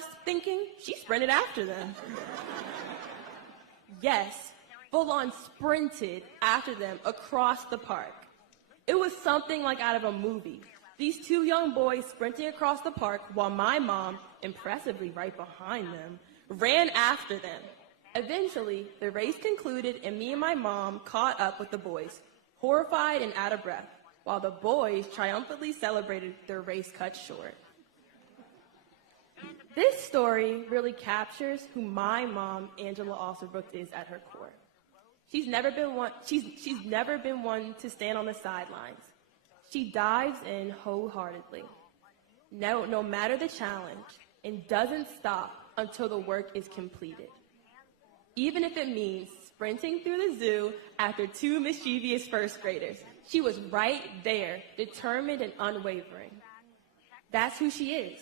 was thinking, she sprinted after them. Yes, full-on sprinted after them across the park. It was something like out of a movie. These two young boys sprinting across the park while my mom, impressively right behind them, ran after them. Eventually, the race concluded and me and my mom caught up with the boys, horrified and out of breath, while the boys triumphantly celebrated their race cut short. This story really captures who my mom, Angela Alsobrooks, is at her core. She's never been one to stand on the sidelines. She dives in wholeheartedly, no matter the challenge, and doesn't stop until the work is completed. Even if it means sprinting through the zoo after two mischievous first graders, she was right there, determined and unwavering. That's who she is,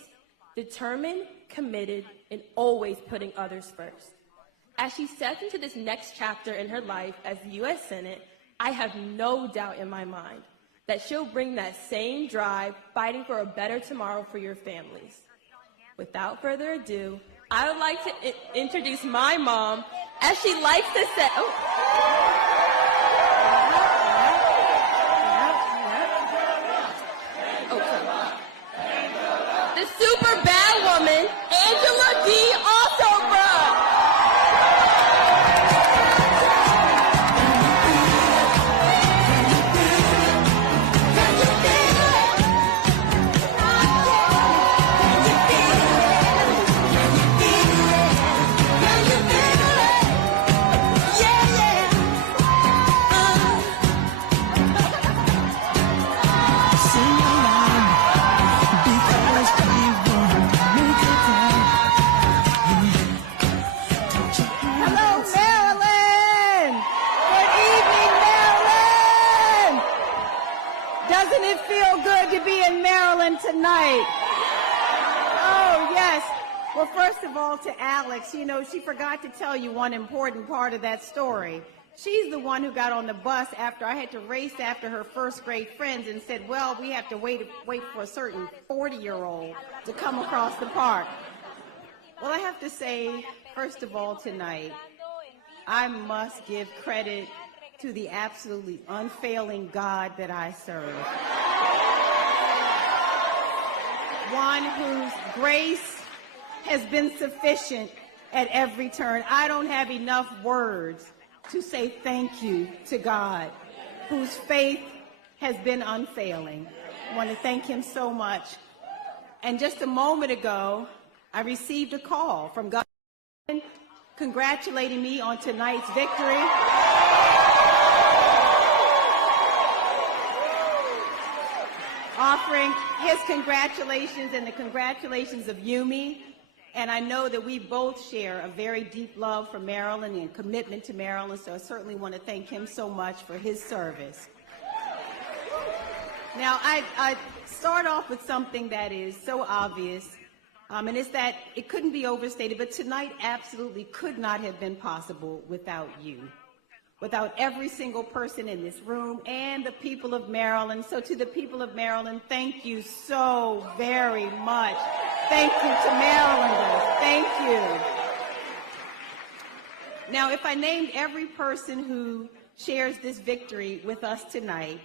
determined, committed, and always putting others first. As she steps into this next chapter in her life as the U.S. Senate, I have no doubt in my mind that she'll bring that same drive, fighting for a better tomorrow for your families. Without further ado, I would like to introduce my mom, as she likes to say, the super bad woman, Angela D. Alsobrooks. Tonight. Oh, yes. Well, first of all, to Alex, you know, she forgot to tell you one important part of that story. She's the one who got on the bus after I had to race after her first grade friends and said, well, we have to wait for a certain 40-year-old to come across the park. Well, I have to say, first of all, tonight, I must give credit to the absolutely unfailing God that I serve. One whose grace has been sufficient at every turn. I don't have enough words to say thank you to God, whose faith has been unfailing. I want to thank him so much. And just a moment ago, I received a call from God congratulating me on tonight's victory. Offering his congratulations and the congratulations of Yumi. And I know that we both share a very deep love for Maryland and commitment to Maryland, so I certainly want to thank him so much for his service. Now, I start off with something that is so obvious, and it's that it couldn't be overstated, but tonight absolutely could not have been possible without you. Without every single person in this room and the people of Maryland. So to the people of Maryland, thank you so very much. Thank you to Marylanders. Thank you. Now, if I named every person who shares this victory with us tonight,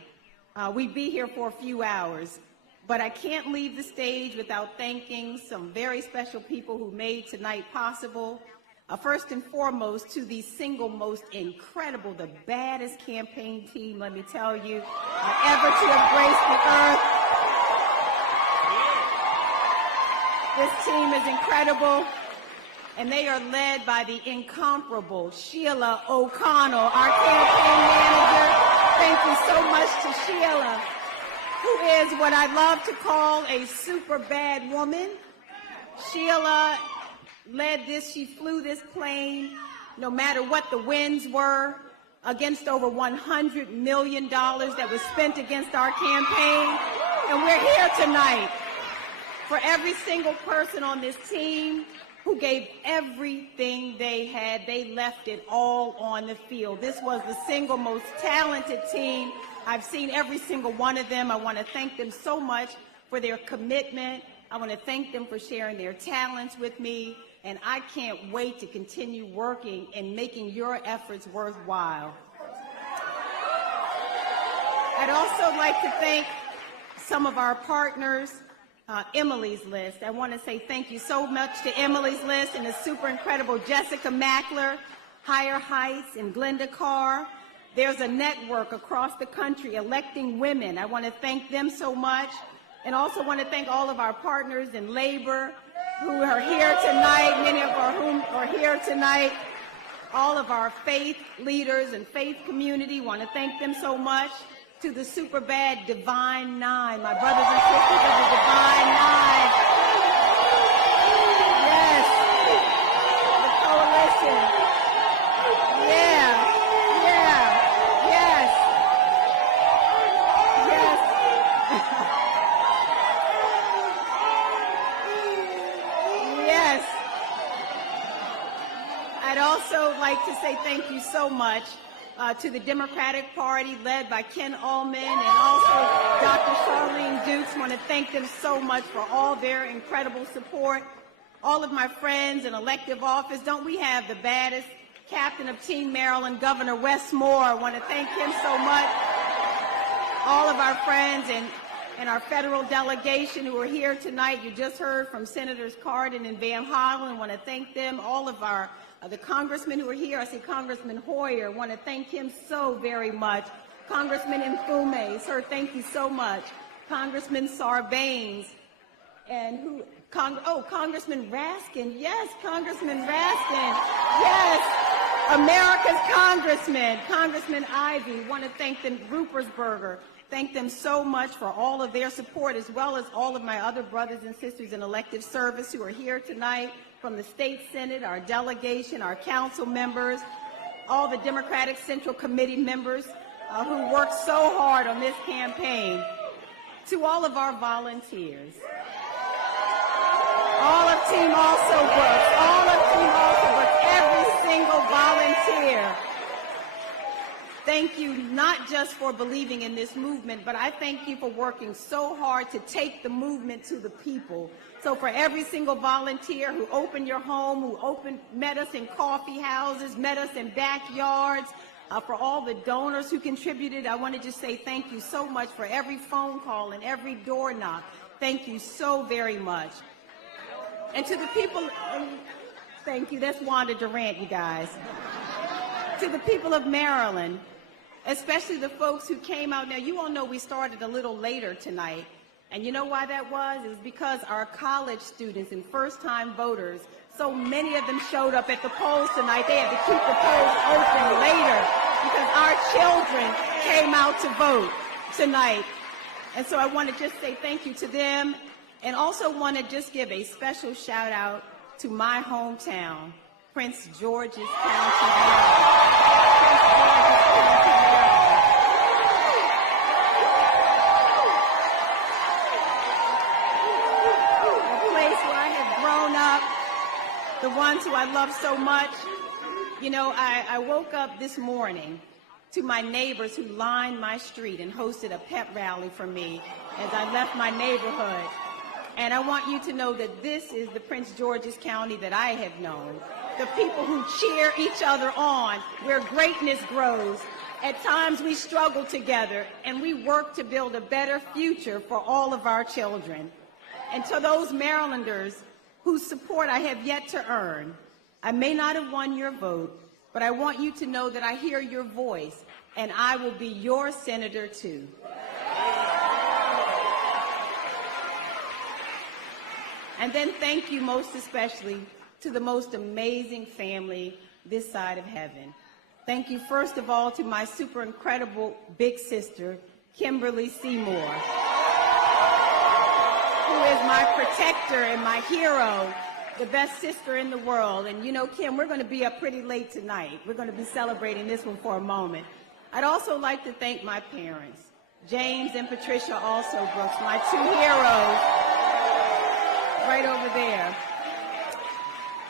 we'd be here for a few hours. But I can't leave the stage without thanking some very special people who made tonight possible. First and foremost, to the single most incredible, the baddest campaign team, let me tell you, ever to have graced the earth. This team is incredible, and they are led by the incomparable Sheila O'Connell, our campaign manager. Thank you so much to Sheila, who is what I love to call a super bad woman. Sheila led this, she flew this plane, no matter what the winds were, against over $100 million that was spent against our campaign. And we're here tonight for every single person on this team who gave everything they had. They left it all on the field. This was the single most talented team. I've seen every single one of them. I want to thank them so much for their commitment, I want to thank them for sharing their talents with me, and I can't wait to continue working and making your efforts worthwhile. I'd also like to thank some of our partners, Emily's List. I want to say thank you so much to Emily's List and the super incredible Jessica Mackler, Higher Heights, and Glenda Carr. There's a network across the country electing women. I want to thank them so much, and also want to thank all of our partners in labor who are here tonight, many of whom are here tonight. All of our faith leaders and faith community, want to thank them so much. To the super bad Divine Nine, my brothers and sisters of the Divine Nine. Yes, the coalition. Yeah, yes. Yes. I'd also like to say thank you so much to the Democratic Party led by Ken Allman and also Dr. Charlene Dukes. I want to thank them so much for all their incredible support. All of my friends in elective office, don't we have the baddest captain of Team Maryland, Governor Wes Moore? I want to thank him so much. All of our friends and our federal delegation who are here tonight. You just heard from Senators Cardin and Van Hollen. I want to thank them. All of our the congressmen who are here, I see Congressman Hoyer, want to thank him so very much. Congressman Mfume, sir, thank you so much. Congressman Sarbanes, and Congressman Raskin, yes, Congressman Raskin, yes, America's Congressman, Congressman Ivey, want to thank them, Rupersberger, thank them so much for all of their support, as well as all of my other brothers and sisters in elective service who are here tonight. From the State Senate, our delegation, our council members, all the Democratic Central Committee members who worked so hard on this campaign, to all of our volunteers, all of Team Alsobrooks, every single volunteer. Thank you not just for believing in this movement, but I thank you for working so hard to take the movement to the people. So for every single volunteer who opened your home, who met us in coffee houses, met us in backyards, for all the donors who contributed, I want to just say thank you so much for every phone call and every door knock. Thank you so very much. And to the people, thank you, that's Wanda Durant, you guys. To the people of Maryland, especially the folks who came out. Now, you all know we started a little later tonight. And you know why that was? It was because our college students and first-time voters, so many of them showed up at the polls tonight. They had to keep the polls open later because our children came out to vote tonight. And so I want to just say thank you to them, and also want to just give a special shout-out to my hometown, Prince George's County, Maryland. The ones who I love so much. You know, I woke up this morning to my neighbors who lined my street and hosted a pep rally for me as I left my neighborhood. And I want you to know that this is the Prince George's County that I have known. The people who cheer each other on, where greatness grows. At times we struggle together and we work to build a better future for all of our children. And to those Marylanders whose support I have yet to earn, I may not have won your vote, but I want you to know that I hear your voice, and I will be your senator too. And then thank you most especially to the most amazing family this side of heaven. Thank you first of all to my super incredible big sister, Kimberly Seymour, who is my protector and my hero, the best sister in the world. And you know, Kim, we're going to be up pretty late tonight. We're going to be celebrating this one for a moment. I'd also like to thank my parents, James and Patricia Alsobrooks, my two heroes, right over there,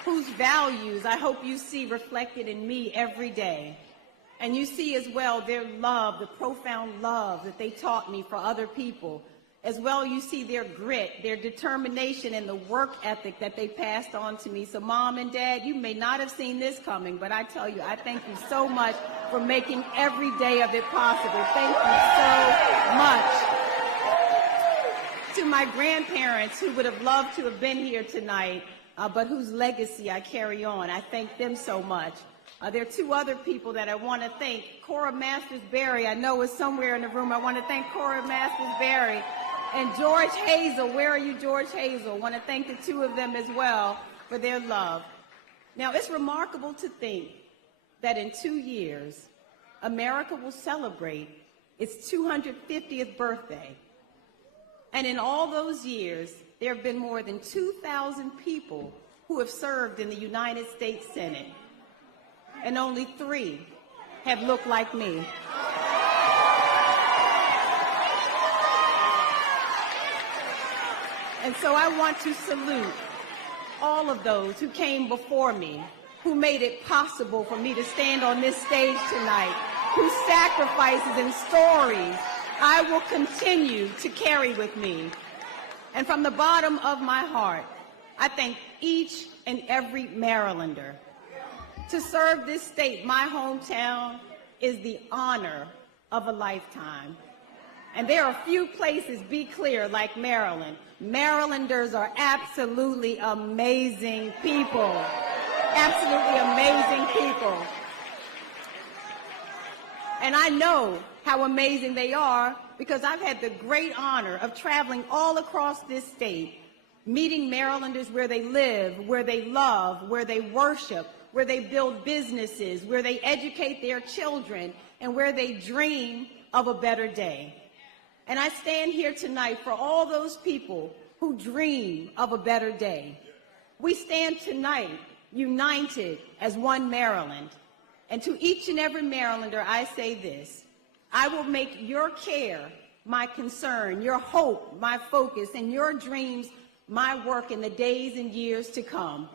whose values I hope you see reflected in me every day. And you see as well their love, the profound love that they taught me for other people. As well, you see their grit, their determination, and the work ethic that they passed on to me. So Mom and Dad, you may not have seen this coming, but I tell you, I thank you so much for making every day of it possible. Thank you so much. To my grandparents who would have loved to have been here tonight, but whose legacy I carry on, I thank them so much. There are two other people that I want to thank. Cora Masters-Berry, I know is somewhere in the room. I want to thank Cora Masters-Berry. And George Hazel, where are you, George Hazel? I want to thank the two of them as well for their love. Now, it's remarkable to think that in 2 years, America will celebrate its 250th birthday. And in all those years, there have been more than 2,000 people who have served in the United States Senate. And only 3 have looked like me. And so I want to salute all of those who came before me, who made it possible for me to stand on this stage tonight, whose sacrifices and stories I will continue to carry with me. And from the bottom of my heart, I thank each and every Marylander. To serve this state, my hometown, is the honor of a lifetime. And there are few places, be clear, like Maryland. Marylanders are absolutely amazing people. Absolutely amazing people. And I know how amazing they are because I've had the great honor of traveling all across this state, meeting Marylanders where they live, where they love, where they worship, where they build businesses, where they educate their children, and where they dream of a better day. And I stand here tonight for all those people who dream of a better day. We stand tonight united as one Maryland. And to each and every Marylander, I say this: I will make your care my concern, your hope my focus, and your dreams my work in the days and years to come.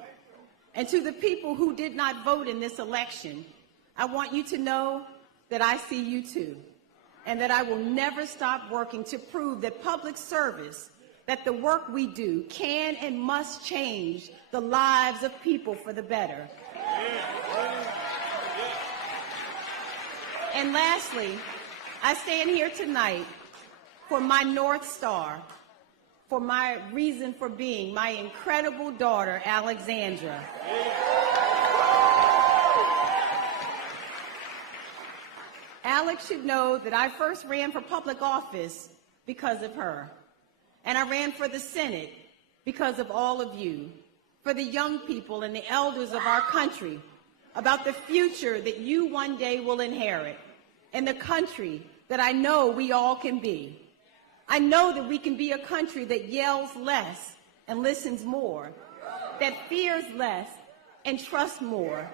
And to the people who did not vote in this election, I want you to know that I see you too, and that I will never stop working to prove that public service, that the work we do can and must change the lives of people for the better. And lastly, I stand here tonight for my North Star, for my reason for being, my incredible daughter, Alexandra. Alex should know that I first ran for public office because of her. And I ran for the Senate because of all of you, for the young people and the elders of our country, about the future that you one day will inherit, and the country that I know we all can be. I know that we can be a country that yells less and listens more, that fears less and trusts more,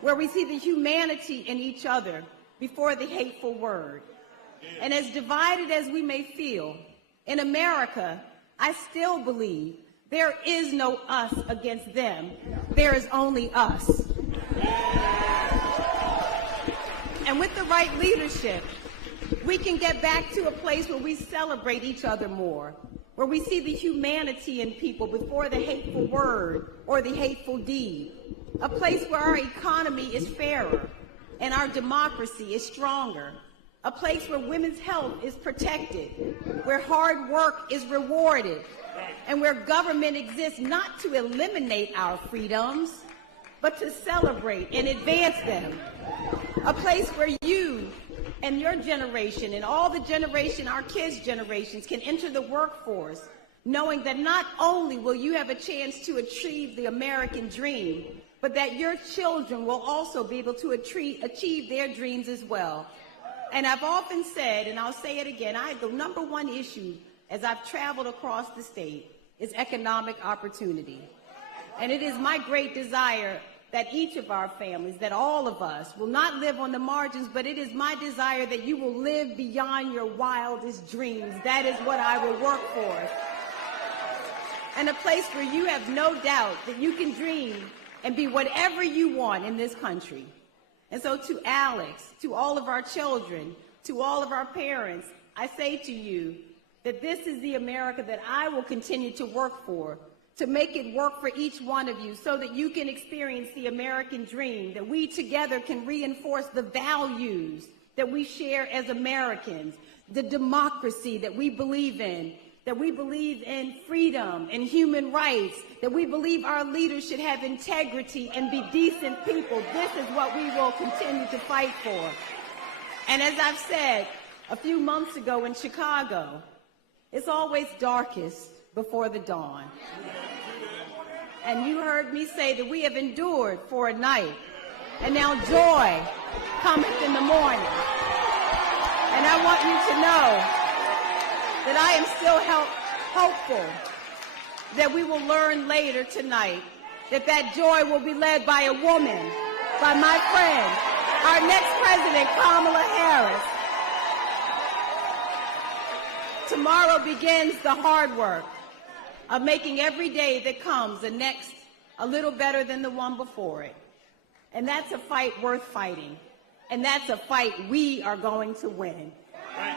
where we see the humanity in each other before the hateful word. And as divided as we may feel, in America, I still believe there is no us against them. There is only us. And with the right leadership, we can get back to a place where we celebrate each other more, where we see the humanity in people before the hateful word or the hateful deed, a place where our economy is fairer and our democracy is stronger, a place where women's health is protected, where hard work is rewarded, and where government exists not to eliminate our freedoms, but to celebrate and advance them. A place where you and your generation and all the generation, our kids' generations, can enter the workforce, knowing that not only will you have a chance to achieve the American dream, but that your children will also be able to achieve their dreams as well. And I've often said, and I'll say it again, the number one issue as I've traveled across the state is economic opportunity. And it is my great desire that each of our families, that all of us will not live on the margins, but it is my desire that you will live beyond your wildest dreams. That is what I will work for. And a place where you have no doubt that you can dream and be whatever you want in this country. And so to Alex, to all of our children, to all of our parents, I say to you that this is the America that I will continue to work for, to make it work for each one of you so that you can experience the American dream, that we together can reinforce the values that we share as Americans, the democracy that we believe in freedom and human rights, that we believe our leaders should have integrity and be decent people. This is what we will continue to fight for. And as I've said a few months ago in Chicago, it's always darkest before the dawn. And you heard me say that we have endured for a night, and now joy cometh in the morning. And I want you to know that I am still hopeful that we will learn later tonight that joy will be led by a woman, by my friend, our next president, Kamala Harris. Tomorrow begins the hard work of making every day that comes the next a little better than the one before it. And that's a fight worth fighting. And that's a fight we are going to win.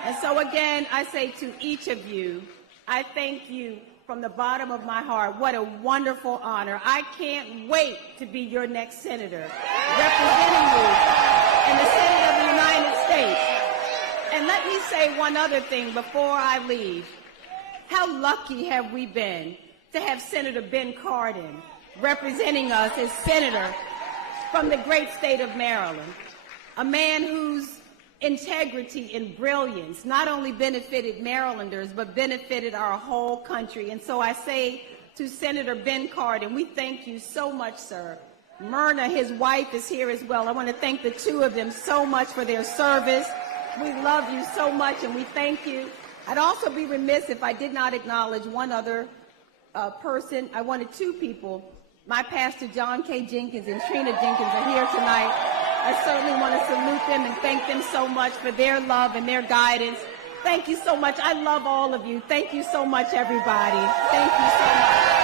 And so again, I say to each of you, I thank you from the bottom of my heart. What a wonderful honor. I can't wait to be your next senator, representing you in the Senate of the United States. And let me say one other thing before I leave. How lucky have we been to have Senator Ben Cardin representing us as senator from the great state of Maryland, a man whose integrity and brilliance not only benefited Marylanders, but benefited our whole country. And so I say to Senator Ben Cardin, we thank you so much, sir. Myrna, his wife, is here as well. I want to thank the two of them so much for their service. We love you so much, and we thank you. I'd also be remiss if I did not acknowledge one other person. I wanted two people. My pastor, John K. Jenkins, and Trina Jenkins are here tonight. I certainly want to salute them and thank them so much for their love and their guidance. Thank you so much. I love all of you. Thank you so much, everybody. Thank you so much.